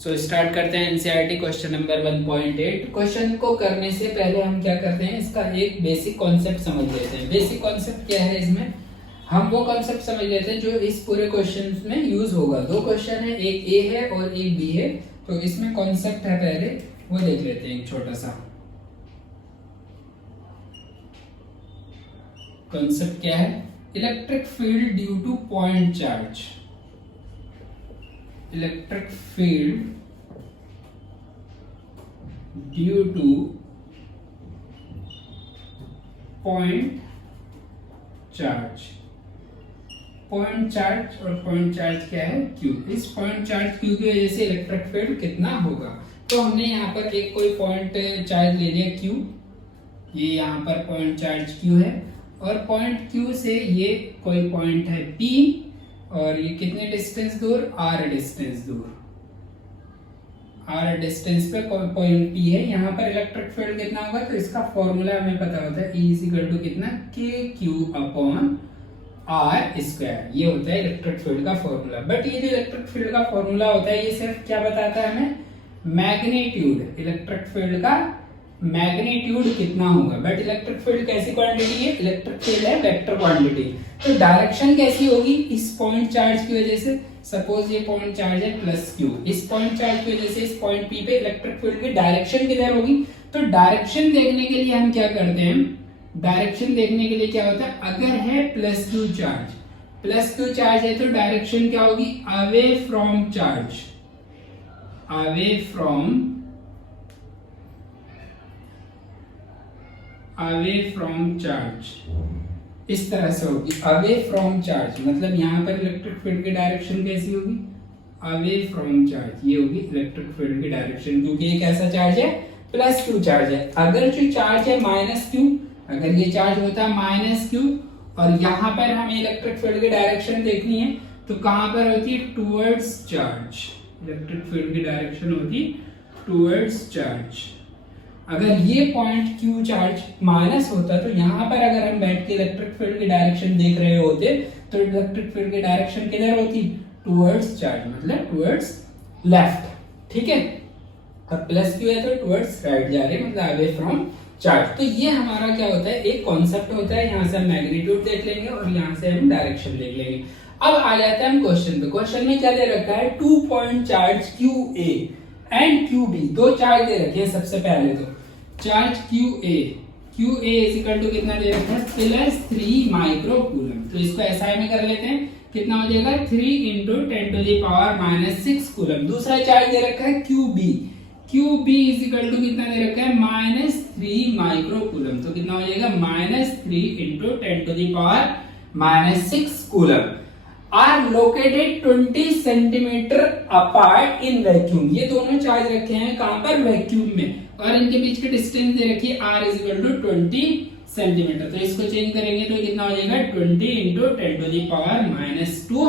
So start करते हैं NCERT question number 1.8। Question को करने से पहले हम क्या करते हैं, इसका एक बेसिक कॉन्सेप्ट समझ लेते हैं। बेसिक कॉन्सेप्ट क्या है, इसमें हम वो कॉन्सेप्ट समझ लेते हैं जो इस पूरे क्वेश्चन में यूज होगा। दो क्वेश्चन है, एक ए है और एक बी है, तो इसमें कॉन्सेप्ट है पहले वो देख लेते हैं। एक छोटा सा कॉन्सेप्ट क्या है, electric field due to point charge. Electric field due to point charge. Point charge और पॉइंट चार्ज क्या है, क्यू। इस पॉइंट चार्ज क्यू की वजह से इलेक्ट्रिक फील्ड कितना होगा। तो हमने यहाँ पर एक कोई पॉइंट चार्ज ले लिया क्यू, ये यहाँ पर पॉइंट चार्ज क्यू है, और पॉइंट क्यू से ये कोई पॉइंट है पी, और ये कितने डिस्टेंस दूर, आर डिस्टेंस दूर। आर डिस्टेंस पे पॉइंट पी है। यहाँ पर इलेक्ट्रिक फील्ड कितना होगा, तो इसका फॉर्मूला हमें पता होता है, E इक्वल टू कितना, के क्यू अपॉन आर स्क्वायर। ये होता है इलेक्ट्रिक फील्ड का फॉर्मूला। बट ये जो इलेक्ट्रिक फील्ड का फॉर्मूला होता है, ये सिर्फ क्या बताता है हमें, मैग्नीट्यूड। इलेक्ट्रिक फील्ड का मैग्नीट्यूड कितना होगा। बट इलेक्ट्रिक फील्ड कैसी क्वांटिटी है, इलेक्ट्रिक फील्ड है वेक्टर क्वांटिटी। तो डायरेक्शन कैसी होगी, इस पॉइंट चार्ज की वजह से, सपोज ये पॉइंट चार्ज है प्लस क्यू, इस पॉइंट चार्ज की वजह से इस पॉइंट पी पे इलेक्ट्रिक फील्ड की डायरेक्शन किधर होगी। तो डायरेक्शन देखने के लिए हम क्या करते हैं, डायरेक्शन देखने के लिए क्या होता है, अगर है plus Q charge, plus Q charge है, तो डायरेक्शन क्या होगी, away from charge. Away from charge, इस तरह से होगी, अवे फ्रॉम चार्ज। मतलब यहाँ पर इलेक्ट्रिक फील्ड की डायरेक्शन कैसी होगी, अवे फ्रॉम चार्ज। ये होगी इलेक्ट्रिक फील्ड की डायरेक्शन, क्योंकि ये कैसा चार्ज है, प्लस क्यू चार्ज है। अगर जो चार्ज है माइनस क्यू, अगर ये चार्ज होता है माइनस क्यू, और यहाँ पर हमें इलेक्ट्रिक फील्ड की डायरेक्शन देखनी है, तो कहां पर होती है, टुवर्ड्स चार्ज। इलेक्ट्रिक फील्ड की डायरेक्शन होती टुवर्ड्स चार्ज। अगर ये पॉइंट क्यू चार्ज माइनस होता, तो यहाँ पर अगर हम बैठ के इलेक्ट्रिक फील्ड की डायरेक्शन देख रहे होते, तो इलेक्ट्रिक फील्ड की डायरेक्शन किधर होती, टुवर्ड्स चार्ज, मतलब टुवर्ड्स लेफ्ट। ठीक है, अब प्लस क्यू है तो टुवर्ड्स राइट जा रहे, मतलब अवे फ्रॉम चार्ज। तो ये हमारा क्या होता है, एक कॉन्सेप्ट होता है। यहाँ से हम मैग्नीट्यूड देख लेंगे और यहाँ से हम डायरेक्शन देख लेंगे। अब आ जाता है हम क्वेश्चन पे। क्वेश्चन में क्या दे रखा है, 2 point charge Q A and Q B. दो चार्ज दे रखे हैं। सबसे पहले तो charge Q A is equal to कितना दे रखा है, प्लस 3 माइक्रो कूलम। तो इसको एसआई में कर लेते हैं, कितना हो जाएगा, 3 into 10 to the power minus 6 coulomb. दूसरा चार्ज दे रखा है Q B is equal to कितना दे रखा है, माइनस 3 माइक्रो कूलम। तो कितना हो जाएगा, minus 3 into 10 to the power minus 6 coulomb. Are located 20 centimetre apart in vacuum. ये दोनों चार्ज रखे हैं कहां पर, वैक्यूम में, और इनके बीच की डिस्टेंस दे रखी है R is equal to 20 centimetre. तो इसको चेंज करेंगे तो कितना हो जाएगा, 20 into 10 to the power minus 2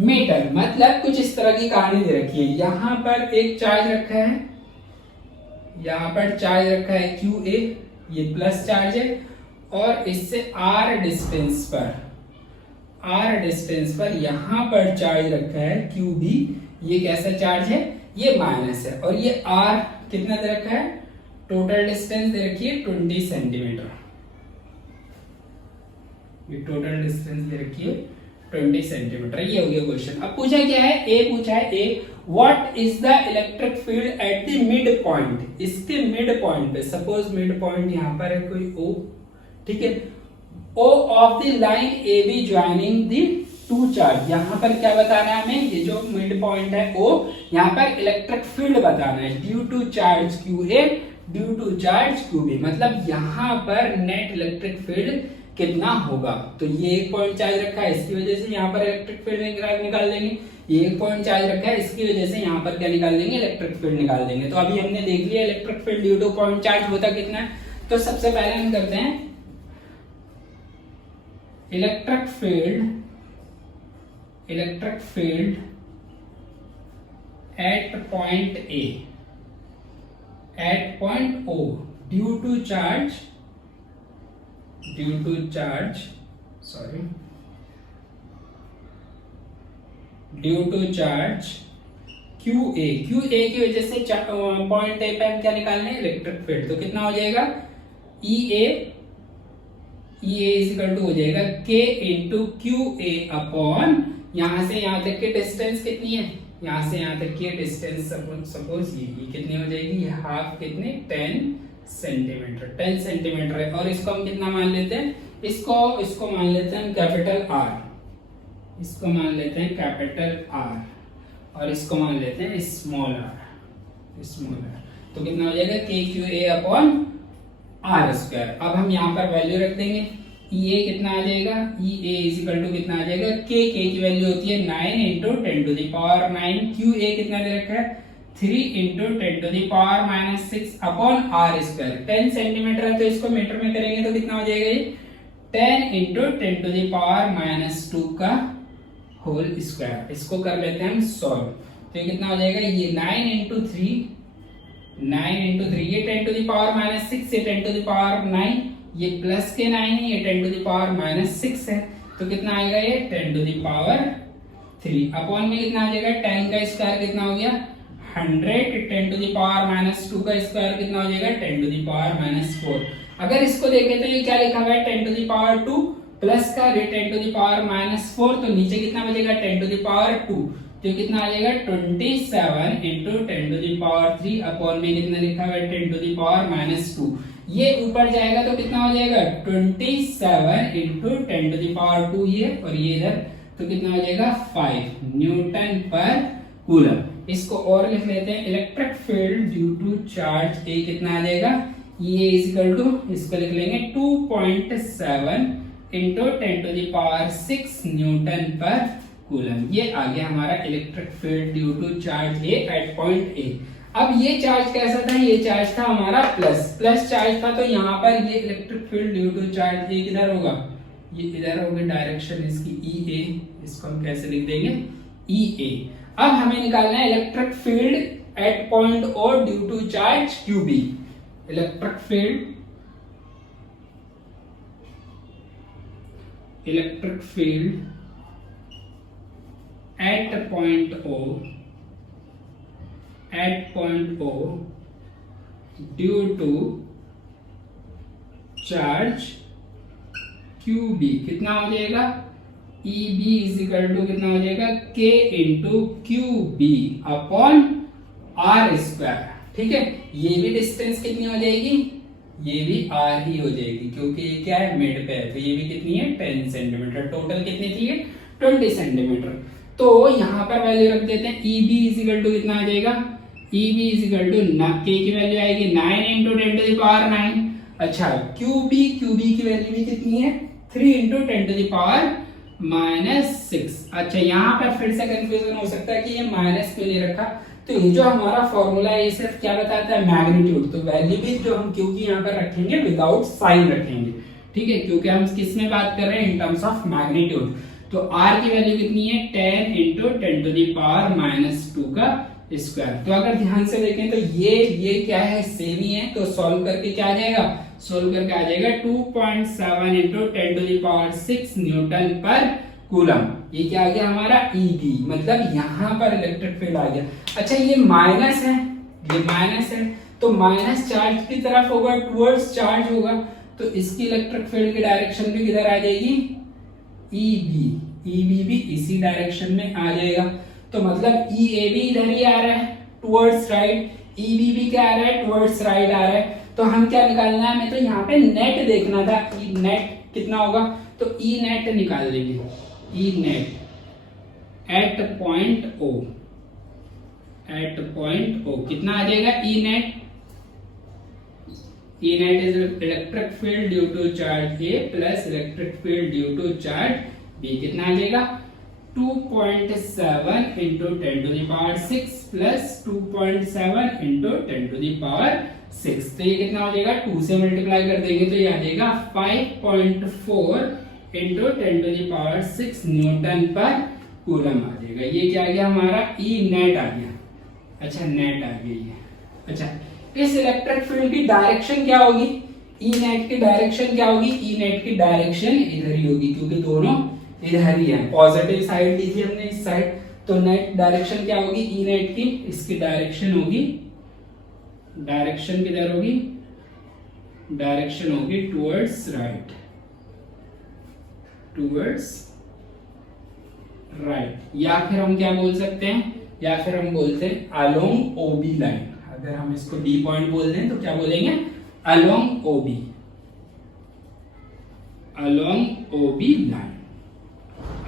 metre. मतलब कुछ इस तरह की कहानी दे रखी है। यहाँ पर एक चार्ज रखा है, यहाँ पर चार्ज रखा है क्यू ए, ये प्लस चार्ज है, और इससे आर डिस्टेंस पर यहाँ पर चार्ज रखा है क्यू बी। ये कैसा चार्ज है, ये माइनस है, और ये आर कितना दे रखा है, टोटल डिस्टेंस दे रखी है 20 सेंटीमीटर। ये टोटल डिस्टेंस दे रखी है 20 सेंटीमीटर। ये हो गया क्वेश्चन। अब पूछा क्या है, ए पूछा है, ए what is the electric field at the mid point. इसके मिड पॉइंट पे, सपोज मिड पॉइंट यहाँ पर है कोई ओ, ठीक है, O of the line A B joining the two charge. यहाँ पर क्या बताना है हमें, ये जो मिड पॉइंट है O, यहाँ पर इलेक्ट्रिक फील्ड बताना है due to charge Q A due to charge Q B. मतलब यहाँ पर नेट इलेक्ट्रिक फील्ड कितना होगा। तो ये एक पॉइंट चार्ज रखा है, इसकी वजह से यहाँ पर इलेक्ट्रिक फील्ड निकाल देंगे। ये एक पॉइंट चार्ज रखा है, इसकी वजह से यहाँ पर क्या निकाल देंगे, इलेक्ट्रिक फील्ड निकाल देंगे। तो अभी हमने देख लिया electric field due to point charge होता कितना है। तो सबसे पहले हम करते हैं electric field at point A, at point O due to charge Q A की वजह से पॉइंट ए पे हम क्या निकालने हैं, इलेक्ट्रिक फील्ड। तो कितना हो जाएगा, E A is equal to हो जाएगा के इंटू क्यू ए अपॉन, यहां से यहां तक की डिस्टेंस कितनी है, यहां से यहां तक की डिस्टेंस सपोज ये कितनी हो जाएगी, ये हाफ कितने 10 सेंटीमीटर है। और इसको हम कितना मान लेते हैं, इसको मान लेते हैं कैपिटल आर, इसको मान लेते हैं कैपिटल आर, और इसको मान लेते हैं स्मॉल आर। तो कितना हो जाएगा, K Q A upon R square. अब हम यहाँ पर वैल्यू रख देंगे, ई ए कितना आ जाएगा, E A is equal to कितना आ जाएगा, के की वैल्यू होती है 9 into 10 to the power 9, Q A कितना दे रखा है 3 into 10 to the power -6 upon R square. 10 centimetre है तो इसको मीटर में करेंगे तो कितना हो जाएगा, ये 10 इंटू 10 टू द पावर -2 का होल स्क्वायर। इसको कर लेते हैं हम सॉल्व। तो ये कितना हो जाएगा, ये 9 इंटू 3 ये 10 टू द पावर -6, ये 10 टू द पावर 9, ये प्लस के 9 है, ये 10 टू द पावर -6 है। तो कितना आएगा, ये 10 टू द पावर 3 अपॉन में कितना आ जाएगा, 10 का स्क्वायर कितना हो गया 100, 10 टू द पावर -2 का स्क्वायर कितना हो जाएगा 10 टू द पावर -4। अगर इसको देखें तो ये क्या लिखा हुआ है 10 टू द पावर 2 प्लस का 10 टू द पावर -4, तो नीचे कितना बचेगा 10 टू द पावर 2, तो कितना आ जाएगा 27 into 10 to the power 3 upon में कितना लिखा हुआ है 10 टू द पावर -2। ये ऊपर जाएगा तो कितना हो जाएगा 27 इंटू 10 टू द पावर 2 ये, और ये इधर तो कितना हो जाएगा 5 न्यूटन पर कूलम। इसको और लिख लेते हैं, electric field due to charge A कितना आ जाएगा, ये इज इक्वल टू, इसको लिख लेंगे 2.7 into 10 to the power 6 newton पर कूलम। ये आ गया हमारा electric field due to charge A at point A. अब ये चार्ज कैसा था, ये चार्ज था हमारा प्लस चार्ज था, तो यहाँ पर ये electric field due to charge A किधर होगा, ये इधर होगी डायरेक्शन इसकी ई ए, इसको हम कैसे लिख देंगे ई ए। अब हमें निकालना है electric field at point O due to charge Q B. Electric field at point O due to charge QB कितना हो जाएगा, EB इज इक्वल टू कितना हो जाएगा K into QB upon R square. ठीक है, ये भी डिस्टेंस कितनी हो जाएगी, ये भी R ही हो जाएगी, क्योंकि ये क्या है मिड पे है, तो ये भी कितनी है 10 सेंटीमीटर। टोटल कितनी थी ये 20 सेंटीमीटर। तो यहाँ पर वैल्यू रख देते हैं, EB इज इक्वल टू कितना आ जाएगा, EB is equal to K की वैल्यू आएगी 9 इंटू 10 टू द पावर 9। अच्छा QB की वैल्यू भी कितनी है 3 इंटू 10 टू द पावर -6। अच्छा यहाँ पर फिर से कंफ्यूजन हो सकता है कि ये माइनस क्यों नहीं रखा, तो ये जो हमारा फॉर्मूला है ये सिर्फ क्या बताता है मैग्नीट्यूड। तो वैल्यू भी जो हम क्यू की यहाँ पर रखेंगे विदाउट साइन रखेंगे, ठीक है, क्योंकि हम किस में बात कर रहे हैं इन टर्म्स ऑफ मैग्नीट्यूड। तो R की वैल्यू कितनी है 10 इंटू 10 टू द पावर -2 का स्क्वायर। तो अगर ध्यान से देखें तो ये क्या है सेम ही है, तो सॉल्व करके क्या आ जाएगा, सॉल्व करके आ जाएगा 2.7 into 10 to the power 6 newton पर कूलम। ये क्या आ गया हमारा EB, मतलब यहाँ पर इलेक्ट्रिक फील्ड आ गया। अच्छा ये माइनस है, ये माइनस है, तो माइनस चार्ज की तरफ होगा, टुवर्ड्स चार्ज होगा, तो इसकी इलेक्ट्रिक फील्ड की डायरेक्शन भी किधर आ जाएगी EB भी इसी डायरेक्शन में आ जाएगा। तो मतलब EA भी इधर ही आ रहा है टुवर्ड्स राइट, EB भी क्या आ रहा है टुवर्ड्स राइट आ रहा है। तो हम क्या निकालना है, हमें तो यहाँ पे नेट देखना था, E नेट कितना होगा, तो E नेट निकाल देंगे, E net at point O कितना आ जाएगा E net is electric field due to charge A plus electric field due to charge B कितना आ जाएगा 2.7 into 10 to the power 6 plus 2.7 into 10 to the power 6। तो ये कितना हो जाएगा 2 से मल्टीप्लाई कर देंगे तो ये आ जाएगा 5.4 into 10 to the power 6 newton पर कूलम आ जाएगा। ये क्या आ गया हमारा E नेट आ गया। अच्छा नेट आ गई है। अच्छा इस इलेक्ट्रिक फील्ड की डायरेक्शन क्या होगी, E नेट की डायरेक्शन क्या होगी, E नेट की डायरेक्शन इधर ही होगी, क्योंकि दोनों इधर ही है। पॉजिटिव साइड ली थी हमने इस साइड, तो नेट डायरेक्शन क्या होगी ई नेट की, इसकी डायरेक्शन होगी, डायरेक्शन किधर होगी, डायरेक्शन होगी टुवर्ड्स राइट, टुवर्ड्स राइट, या फिर हम क्या बोल सकते हैं, या फिर हम बोलते हैं अलोंग ओबी लाइन। अगर हम इसको डी पॉइंट बोल दें तो क्या बोलेंगे, अलोंग ओबी, अलोंग ओबी लाइन,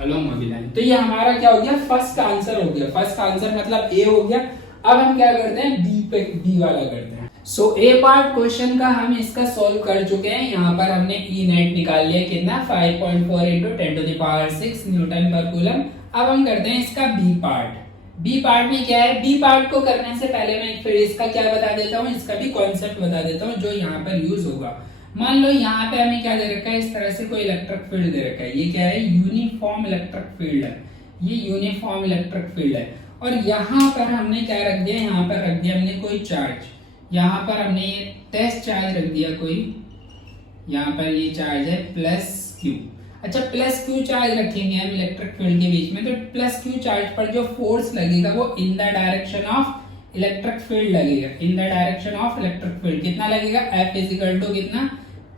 अलोंग ओबी लाइन। तो ये हमारा क्या हो गया, फर्स्ट आंसर हो गया। फर्स्ट आंसर मतलब ए हो गया। अब हम क्या करते हैं, बी पे, बी वाला करते हैं। सो ए पार्ट क्वेश्चन का हम इसका सॉल्व कर चुके हैं। यहाँ पर हमने ई नेट निकाल लिया कितना, 5.4 into 10 to the power 6 newton पर कूलम। अब हम करते हैं इसका बी पार्ट। बी पार्ट में क्या है, बी पार्ट को करने से पहले मैं फिर इसका क्या बता देता हूँ, इसका भी कॉन्सेप्ट बता देता हूँ जो यहाँ पर यूज होगा। मान लो यहाँ पे हमें क्या दे रखा है, इस तरह से कोई इलेक्ट्रिक फील्ड दे रखा है। ये क्या है, यूनिफॉर्म इलेक्ट्रिक फील्ड है, ये यूनिफॉर्म इलेक्ट्रिक फील्ड है। और यहाँ पर हमने क्या रख दिया, यहाँ पर रख दिया हमने कोई चार्ज, यहाँ पर हमने ये टेस्ट चार्ज रख दिया कोई, यहाँ पर ये चार्ज है प्लस क्यू। अच्छा, प्लस क्यू चार्ज रखेंगे हम इलेक्ट्रिक फील्ड के बीच में, तो प्लस क्यू चार्ज पर जो फोर्स लगेगा वो in the direction of electric field लगेगा, in the direction of electric field. कितना लगेगा, F इज इक्वल टू कितना,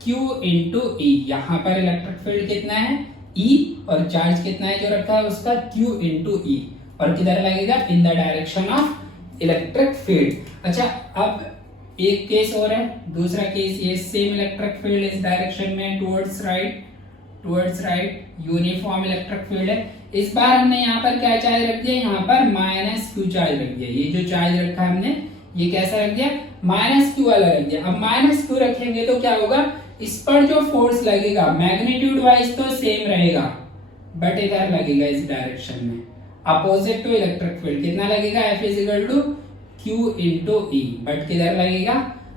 Q इंटू E। यहाँ पर इलेक्ट्रिक फील्ड कितना है, E, और चार्ज कितना है जो रखा है उसका, Q इंटू E, और किधर लगेगा, in the direction of electric field. अच्छा, अब एक केस और है, दूसरा केस ये, सेम इलेक्ट्रिक फील्ड इस डायरेक्शन में towards right, towards right, uniform electric field है। इस बार हमने यहाँ पर क्या चार्ज रख दिया, यहाँ पर माइनस क्यू चार्ज रख दिया। ये जो चार्ज रखा हमने, ये कैसा रख दिया, माइनस क्यू वाला रख दिया। अब माइनस क्यू रखेंगे तो क्या होगा, इस पर जो फोर्स लगेगा मैग्नीट्यूड वाइज तो सेम रहेगा, बट इधर लगेगा इस डायरेक्शन में, अपोजिट टू इलेक्ट्रिक फील्ड। कितना लगेगा, F is equal to Q into E, but किधर लगेगा,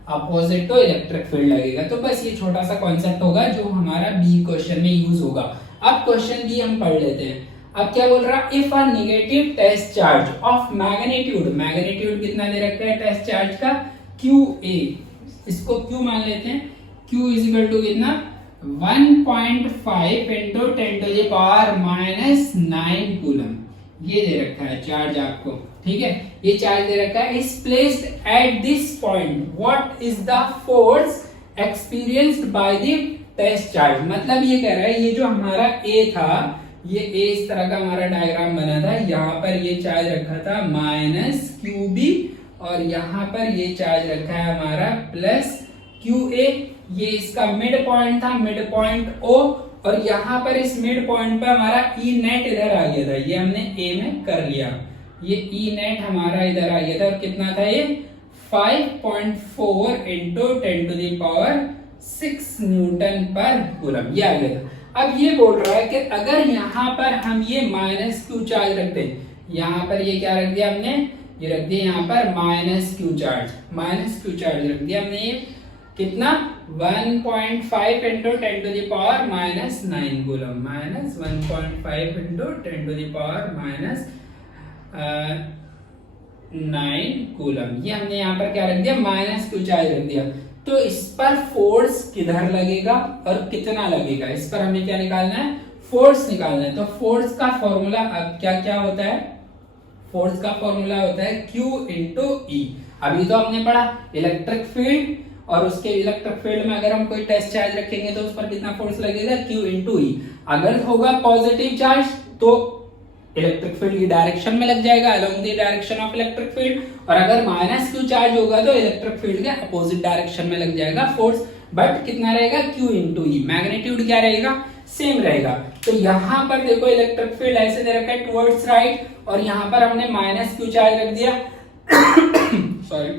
अपोजिट टू इलेक्ट्रिक फील्ड लगेगा। तो बस ये छोटा सा कॉन्सेप्ट होगा जो हमारा बी क्वेश्चन में यूज होगा। अब क्वेश्चन बी हम पढ़ लेते हैं। अब क्या बोल रहा है, if a negative test charge of magnitude, magnitude कितना दे रखा है टेस्ट चार्ज का, QA, इसको Q मान लेते हैं, Q इज इक्वल टू कितना, 1.5 into 10 to the power minus 9 coulomb. ये दे रखा है चार्ज आपको, ठीक है, ये चार्ज दे रखा है। Is placed at this point, what is the force experienced by the test charge. मतलब ये कह रहा है, ये जो हमारा A था, ये A इस तरह का हमारा डायग्राम बना था, यहाँ पर ये चार्ज रखा था माइनस QB, और यहाँ पर ये चार्ज रखा है हमारा प्लस QA। ये इसका मिड पॉइंट था, मिड पॉइंट O, और यहाँ पर इस मिड पॉइंट पर हमारा E नेट इधर आ गया था, ये हमने A में कर लिया। ये E नेट हमारा इधर आ गया था, और कितना था ये, 5.4 into 10 to the power 6 newton पर कूलम, ये आ गया था। अब ये बोल रहा है कि अगर यहाँ पर हम ये माइनस क्यू चार्ज रख दें, यहाँ पर ये क्या रख दिया हमने, ये रख दिया यहाँ पर minus Q charge, minus Q charge रख दिया हमने। ये कितना, 1.5 into 10 to the power minus 9 coulomb, minus 1.5 into 10 to the power minus 9 coulomb. ये हमने यहाँ पर क्या रख दिया, माइनस क्यू चार्ज रख दिया। तो इस पर फोर्स किधर लगेगा और कितना लगेगा, इस पर हमें क्या निकालना है, फोर्स निकालना है। तो फोर्स का फॉर्मूला अब क्या क्या होता है, फोर्स का फॉर्मूला होता है Q इंटू E। अभी तो हमने पढ़ा इलेक्ट्रिक फील्ड, और उसके इलेक्ट्रिक फील्ड में अगर हम कोई टेस्ट चार्ज रखेंगे तो उस पर कितना फोर्स लगेगा, Q इंटू E। अगर होगा पॉजिटिव चार्ज तो इलेक्ट्रिक फील्ड की डायरेक्शन में लग जाएगा, along the direction of electric field, और अगर माइनस क्यू चार्ज होगा तो इलेक्ट्रिक फील्ड के अपोजिट डायरेक्शन में लग जाएगा फोर्स, बट कितना रहेगा, Q इंटू E। मैग्नीट्यूड क्या रहेगा, सेम रहेगा। तो यहाँ पर देखो इलेक्ट्रिक फील्ड ऐसे दे रखा है टुवर्ड्स राइट, और यहाँ पर हमने माइनस क्यू चार्ज रख दिया सॉरी।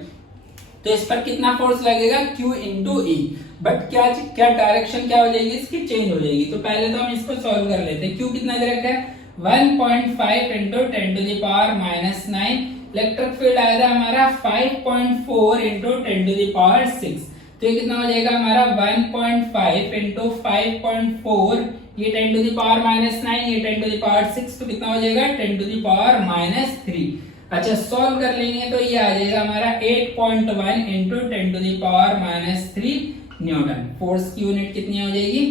तो इस पर कितना फोर्स लगेगा, Q इंटू E, बट क्या क्या डायरेक्शन क्या हो जाएगी इसकी, चेंज हो जाएगी। तो पहले तो हम इसको सॉल्व कर लेते हैं। Q कितना दे रखा है, 1.5 into 10 to the power minus 9, electric field आया था हमारा 5.4 इंटू 10 टू द पावर 6। तो ये कितना हो जाएगा हमारा, 1.5 इंटू 5.4, ये 10 टू द पावर माइनस 9, ये 10 टू द पावर 6, तो कितना हो जाएगा, 10 टू द पावर माइनस 3। अच्छा, सॉल्व कर लेंगे तो ये आ जाएगा हमारा 8.1 into 10 to the power minus 3 newton. Force की यूनिट कितनी हो जाएगी,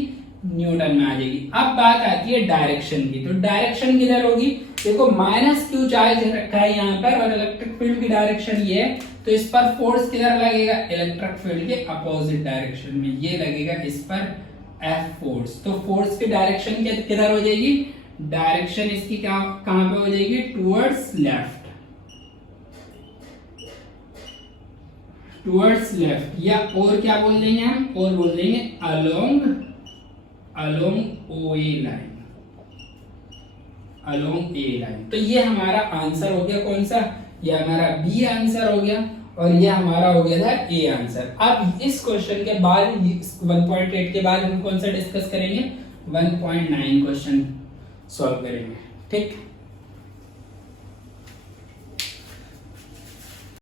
न्यूटन में आ जाएगी। अब बात आती है डायरेक्शन की, तो डायरेक्शन किधर होगी? देखो -q चार्ज रखा है यहाँ पर और इलेक्ट्रिक फील्ड की डायरेक्शन ये है, तो इस पर फोर्स किधर लगेगा? इलेक्ट्रिक फील्ड के अपोजिट डायरेक्शन में, ये लगेगा इस पर F फोर्स। तो फोर्स की डायरेक्शन किधर हो जाएगी? डायरेक्शन इसकी कहां पे हो जाएगी? टुवर्ड्स लेफ्ट, टुवर्ड्स लेफ्ट, या और क्या बोल देंगे हम? और बोल देंगे along OA line, along A line. तो ये हमारा आंसर हो गया कौन सा? ये हमारा बी आंसर हो गया और ये हमारा हो गया था ए आंसर। अब इस क्वेश्चन के बाद 1.8 के बाद हम कौन सा डिस्कस करेंगे? 1.9 क्वेश्चन सॉल्व करेंगे। ठीक।